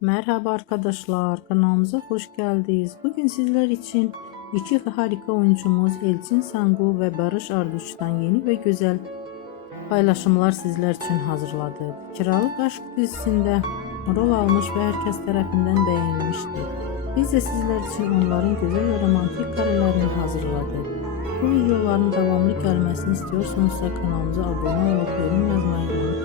Merhaba arkadaşlar, kanalımıza hoş geldiniz. Bugün sizler için iki harika oyuncumuz Elçin Sangu ve Barış Arduç'tan yeni ve güzel paylaşımlar sizler için hazırladık. Kiralık Aşk dizisinde rol almış ve herkes tarafından beğenilmişti. Biz de sizler için onların güzel ve romantik karelerini hazırladık. Bu videoların devamlı gelmesini istiyorsanız kanalımıza abone olup yorum yazmayı unutmayın.